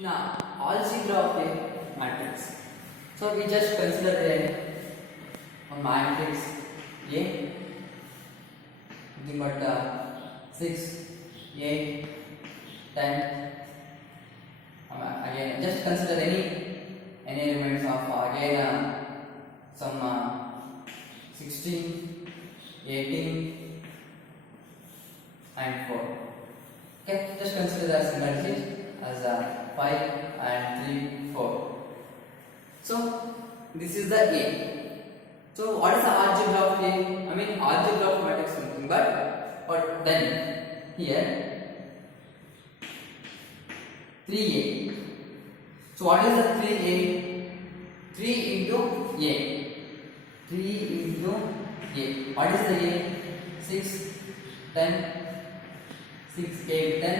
Now, algebra of a matrix. So we just consider a matrix A, nothing but 6, 8, 10. Again, just consider any elements of again some 16, 18, and 4. Okay, just consider as single digit as 5 and 3, 4. So this is the A. So what is the algebra of A? I mean algebra of matrix something, but then here 3A. So what is the 3A? 3 into A. 3 into A. What is the A? 6, 10, 6, 8, 10,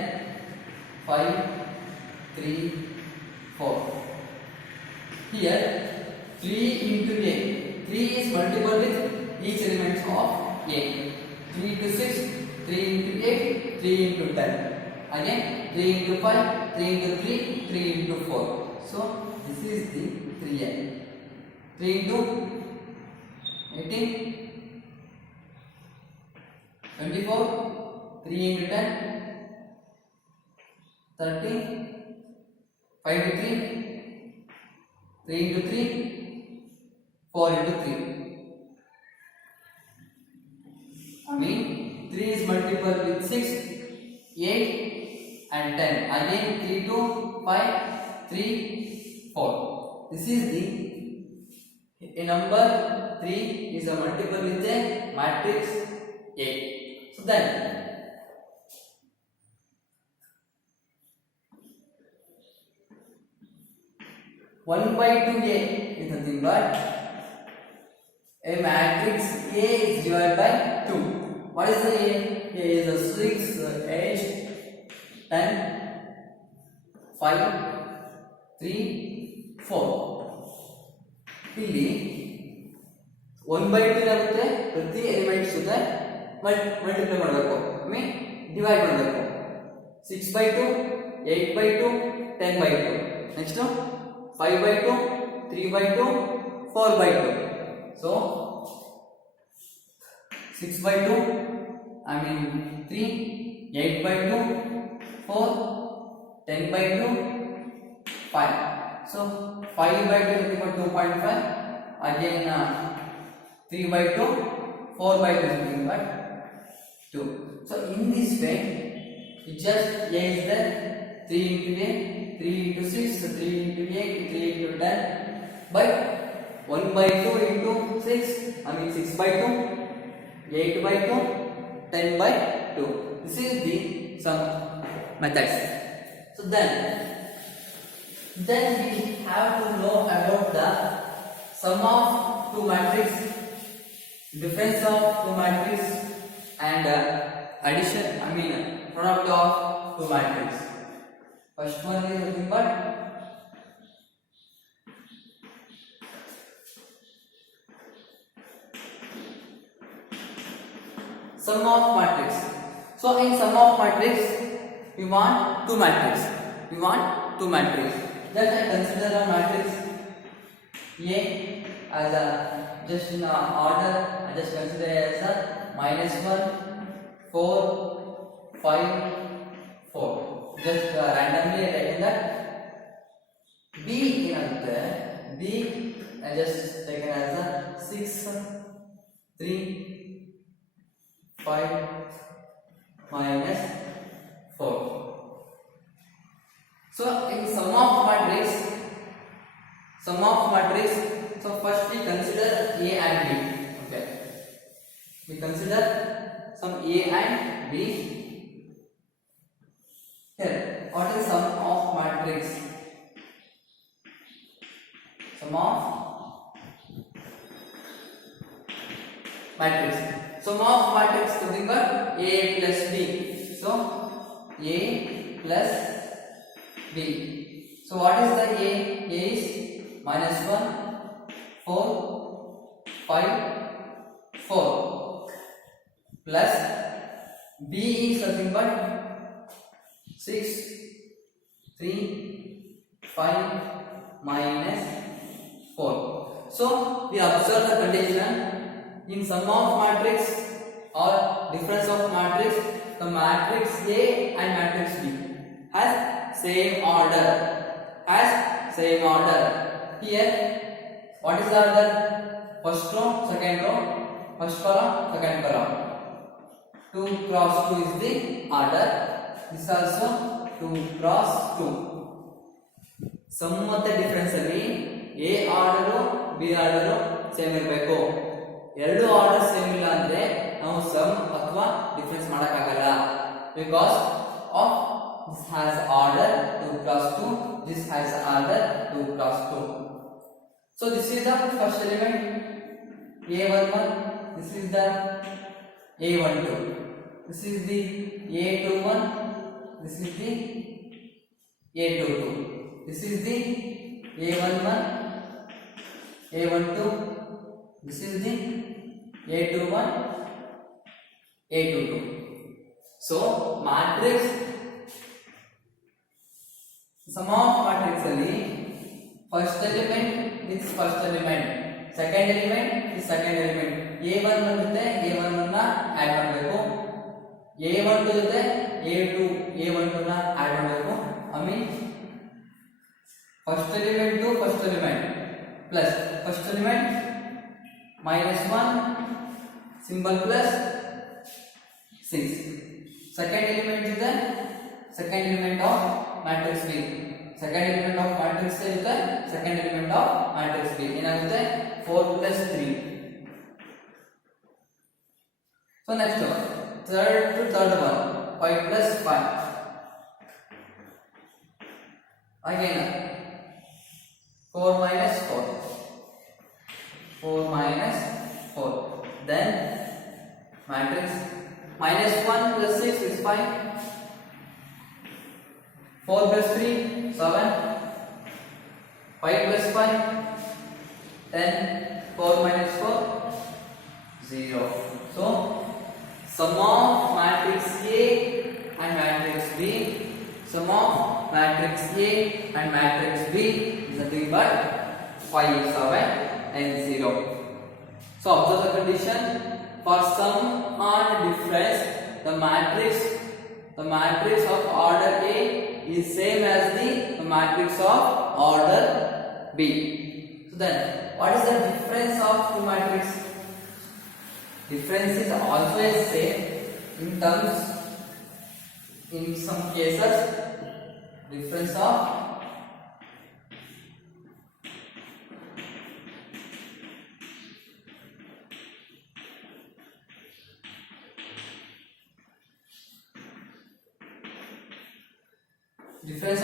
5, 3, 4. Here 3 into A. 3 is multiple with each element of A. 3 into 6, 3 into 8, 3 into 10. Again 3 into 5, 3 into 3, 3 into 4. So this is the 3A. 3 into 18, 24, 3 into 10, 30, 5 into 3, 3 into 3, 4 into 3. I mean 3 is multiple with 6, 8 and 10. Again 3, 2, 5, 3, 4. This is a number 3 is a multiple with a matrix A. So then 1 by 2A is nothing but a matrix A is divided by 2. What is the A? A is a 6, 8, 10, 5, 3, 4. ಇಲ್ಲಿ 1 by 2 ಏನಾಗುತ್ತೆ ಪ್ರತಿ elements ಜೊತೆ multiply ಮಾಡಬೇಕು I mean divide ಮಾಡಬೇಕು 6 by 2, 8 by 2, 10 by 2. Next 5 by 2, 3 by 2, 4 by 2. So 6 by 2, I mean 3, 8 by 2, 4, 10 by 2, 5. So 5 by 2 is equal to 2.5. Again 3 by 2, 4 by 2 is equal to 2. So in this way, it just A is there, 3 into A, 3 into 6, 3 into 8, 3 into 10, but 1 by 2 into 6, I mean 6 by 2, 8 by 2, 10 by 2. This is the some methods. So then we have to know about the sum of two matrix, difference of two matrix, and addition, I mean product of two matrix. First one is nothing but sum of matrix. So in sum of matrix, we want two matrix. Then I consider a matrix A as a just in order. I just consider as a -1, 4, 5, 4. Just randomly taking that. B ಏನಾಗುತ್ತೆ B I just taken as a 6, 3, 5, -4. So in sum of matrix, so first we consider A and B. Okay, we consider some A and B. Here, what is sum of matrix? Sum of matrix. Sum of matrix nothing but A plus B. So A plus B. So what is the A? A is -1, 4, 5, 4 plus B is nothing but 6, 3, 5 minus 4. So we observe the condition in sum of matrix or difference of matrix, the matrix A and matrix B has same order. Here what is the order? First row, second row, first column, second column. 2 cross 2 is the order. This also 2 cross 2. Sum ಮತ್ತೆ difference ಅಲ್ಲಿ A order B order same ಇರಬೇಕು. ಎರಡು order same ಇಲ್ಲ ಅಂದ್ರೆ ನಾವು some ಅಥವಾ difference ಮಾಡಕ ಆಗಲ್ಲ. Because of this has order 2 cross 2, this has order 2 cross 2. So this is the first element A11, this is the A12, this is the A21, this is the A22, this is the A11, A12, this is the A21, A22. So matrix, sum of matrix ಅಲ್ಲಿ first element is first element, second element is second element. A1 ಜೊತೆ A11 ನ add ಮಾಡಬೇಕು, A12 ಜೊತೆ A12 ನ add ಮಾಡಬೇಕು. I mean first element to first element plus first element minus 1 symbol plus 6. Second element is the second element of matrix B. Second element of matrix A is the second element of matrix B. ಏನಾಗುತ್ತೆ 4 plus 3. So next one, third one, 5 plus 5. Again 4 minus 4. 4 minus 4. Then matrix minus 1 plus 6 is 5. 4 plus 3 7. 5 plus 5 10. 4 minus 4 0. So sum of matrix A and matrix B, sum of matrix A and matrix B is nothing but 5 7 and 0. So observe the condition. For sum and difference, the matrix of order A is same as the matrix of order B. So then what is the difference of two matrix? Difference is also same in terms, in some cases difference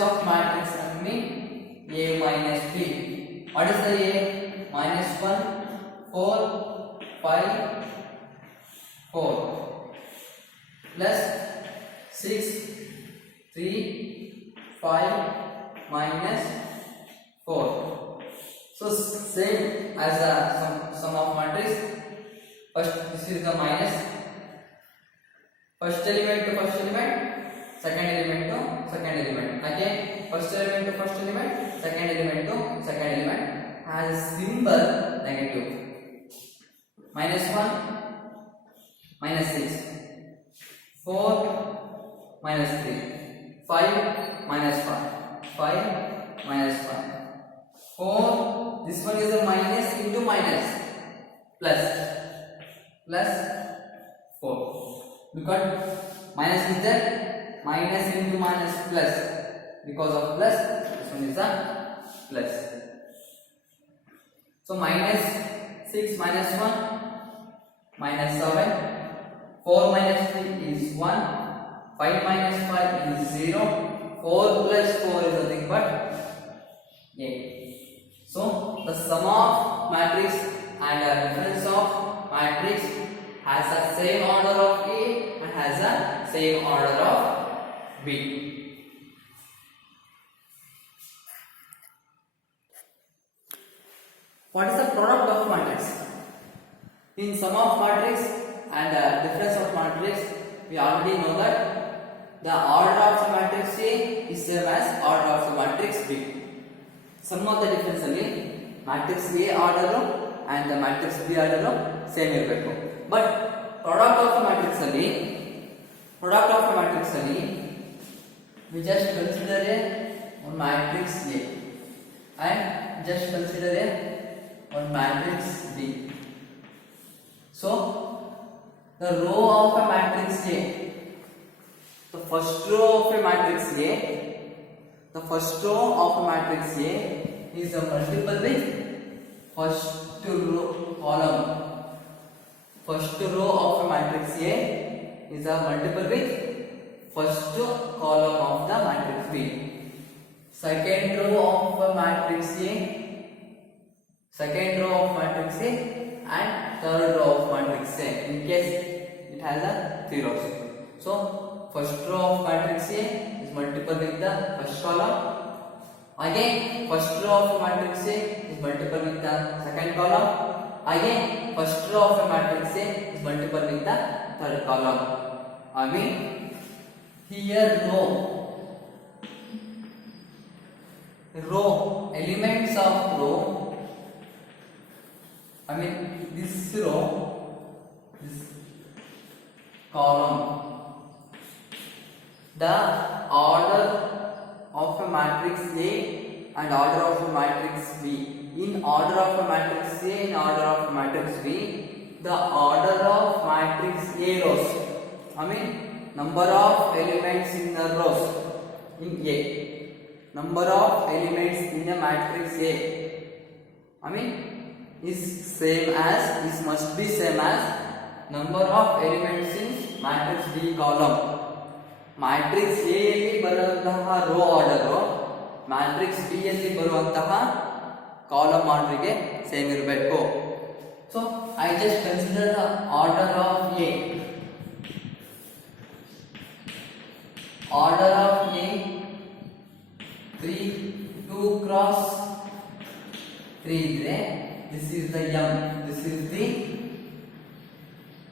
of matrix and mean A minus B. What is the A? Minus 1 4 5 4 plus 6 3 5 minus 4. So same as the sum of matrix. First this is the minus, first element to first element, second element to second element. Again first element to first element, second element to second element has symbol negative. Minus 1 minus 6, 4 minus 3, 5 minus 5, 5 minus 5, 4. This one is a minus into minus plus 4. Because minus is there, minus into minus plus. Because of plus, this one is a plus. So minus 6 minus 1 minus 7. 4 minus 3 is 1, 5 minus 5 is 0, 4 plus 4 is nothing but 8. So the sum of matrix and the difference of matrix has the same order of A and has the same order of B. What is the product of matrix? In sum of matrix and difference of matrix, we already know that the order of the matrix A is same as order of the matrix B. Sum of the difference ಅಲ್ಲಿ matrix A order and the matrix B order same ಇರಬೇಕು. But product of matrix ಅಲ್ಲಿ we just consider one matrix A and just consider one matrix B. So the row of a matrix A, the first row of a matrix A, the first row of a matrix A is a multiple with first row column. First row of a matrix A is a multiple with first column of the matrix B. Second row of a matrix A, and third row of matrix A in case it has a 3 rows. So first row of matrix A is multiple with the first column. Again first row of matrix A is multiple with the second column. Again first row of a matrix A is multiple with the third column. I mean here row elements of row, I mean this row, this column, the order of a matrix A and order of a matrix B. In order of a matrix A, in order of a matrix B, the order of matrix A rows, I mean number of elements in the rows in A, number of elements in a matrix A, I mean is must be same as number of elements in matrix B column. Matrix A ಯಲ್ಲಿ ಬರುವಂತಹ rho order matrix B ಯಲ್ಲಿ ಬರುವಂತಹ column order ಗೆ same ಇರಬೇಕು. So I just consider the order of A. Order of A 2 cross 3 ಇದ್ರೆ this is the M, this is the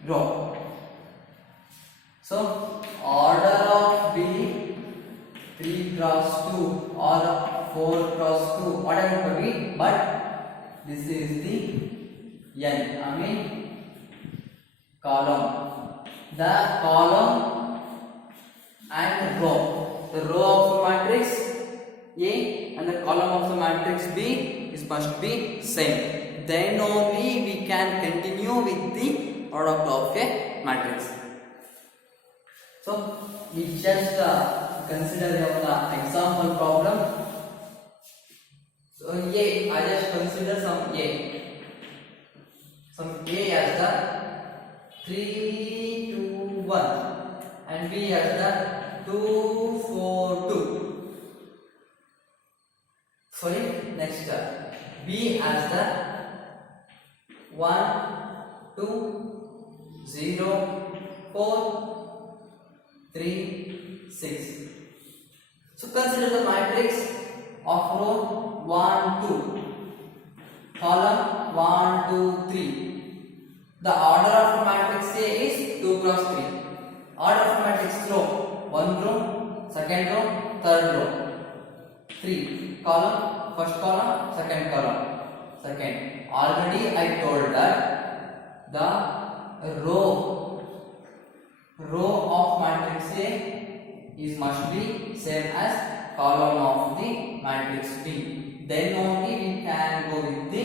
row. So order of B 3 cross 2 or 4 cross 2 whatever it may be, but this is the N, I mean column. The column and row, the row of the matrix A and the column of the matrix B must be same. Then only we can continue with the product of a matrix. So we just consider the example problem. So A, I just consider some A as the 3 2 1 and B as the 2 4 2. Sorry, next B as the 1 2 0 4 3 6. So consider the matrix of row 1 2, column 1 2 3. The order of the matrix A is 2 cross 3. Order of matrix row, 1 row, second row, third row, 3 column, first column, second column, second. Already I told that the row of matrix A is must be same as column of the matrix B. Then only we can go with the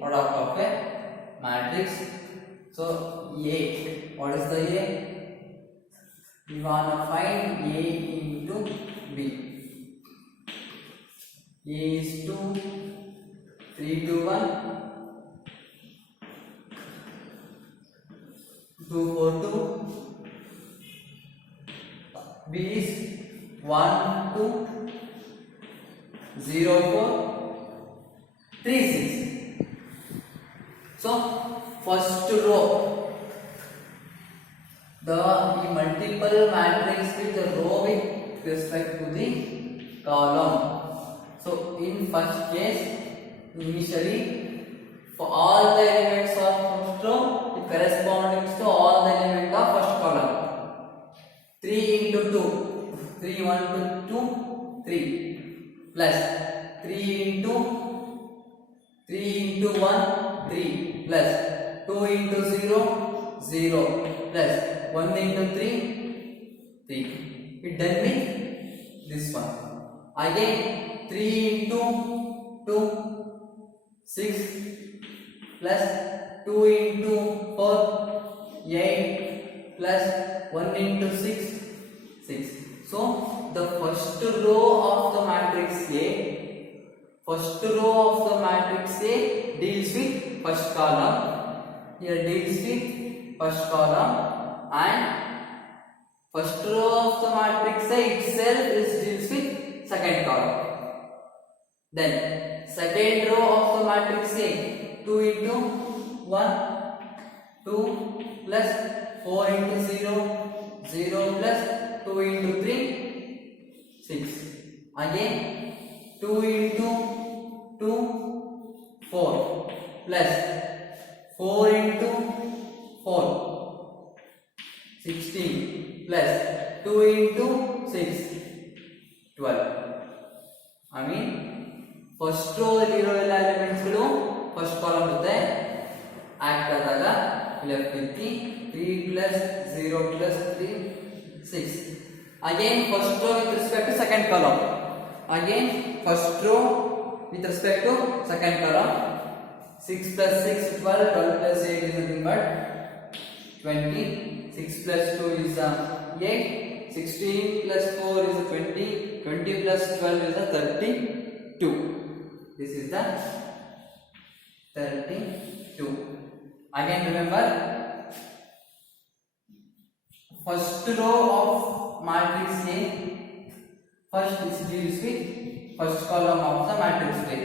product of a matrix. So A, what is the A? We want to find A into B. A is 2, 3 2 1, 2 4 2. B is 1 2 0 4 3 6. So first row, the multiple matrix with the row with respect to the column. So in first case, initially for all the elements of first row, it corresponds to all the elements of first column. 3 into 2, 3 1 2 2 3 plus 3 into 1 3 plus 2 into 0 0 plus 1 into 3 3. It done with this one. Again 3 into 2 6 plus 2 into 4 8 plus 1 into 6 6. So the first row of the matrix A deals with first column. Here deals with first column, and first row of the matrix A itself deals with second column. Then second row of the matrix A 2 into 1 2 plus 4 into 0 0 plus 2 into 3 6. Again 2 into 2 4 plus 4 into 4 16 plus 2 into 6 12. I mean first row ಇರೋ ಎಲ್ಲ elements ಗಳು first column ಜೊತೆ act ಆದಾಗ left with 3 plus 0 plus 3 6. Again first row with respect to second column. Again first row with respect to second column. 6 plus 6 12, 12 plus 8 is nothing but 20. 6 plus 2 is 8. 16 plus 4 is 20. 20 plus 12 is 32. This is the 32. Again remember, first row of matrix A first is deals with first column of the matrix A.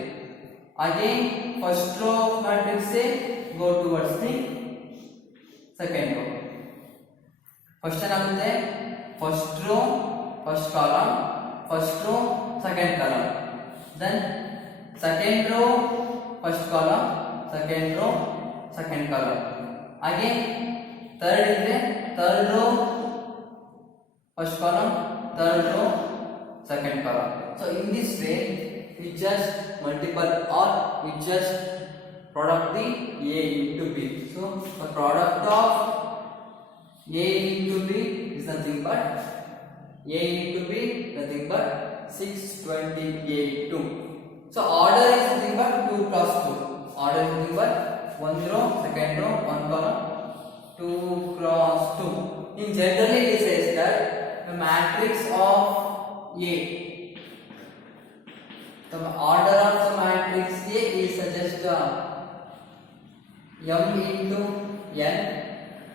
Again first row of matrix A go towards the second row. First ಏನಾಗುತ್ತೆ, first row first column, first row second column, then second row first column, second row second column. Again third is the third row first column, third row second column. So in this way we just multiple or we just product the A into B. So the product of A into B is nothing but A into B nothing but 628. So order is nothing but 2 cross 2. Order is nothing but 1 row, second row, 1 column, 2 cross 2. In generally it says that the matrix of A, the order of the matrix A is just m into n.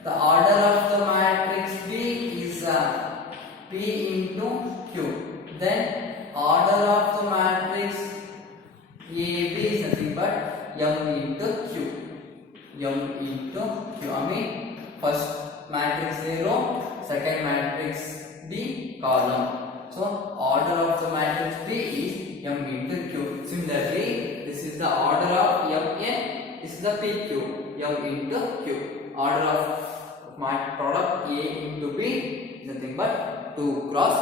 The order of the matrix B is p into q. Then order of the matrix AB is nothing but m into q. M into q. I mean first matrix A row, second matrix B column. So order of the matrix B is m into q. Similarly, this is the order of mn. This is the pq. M into q. Order of my product A into B is nothing but 2 cross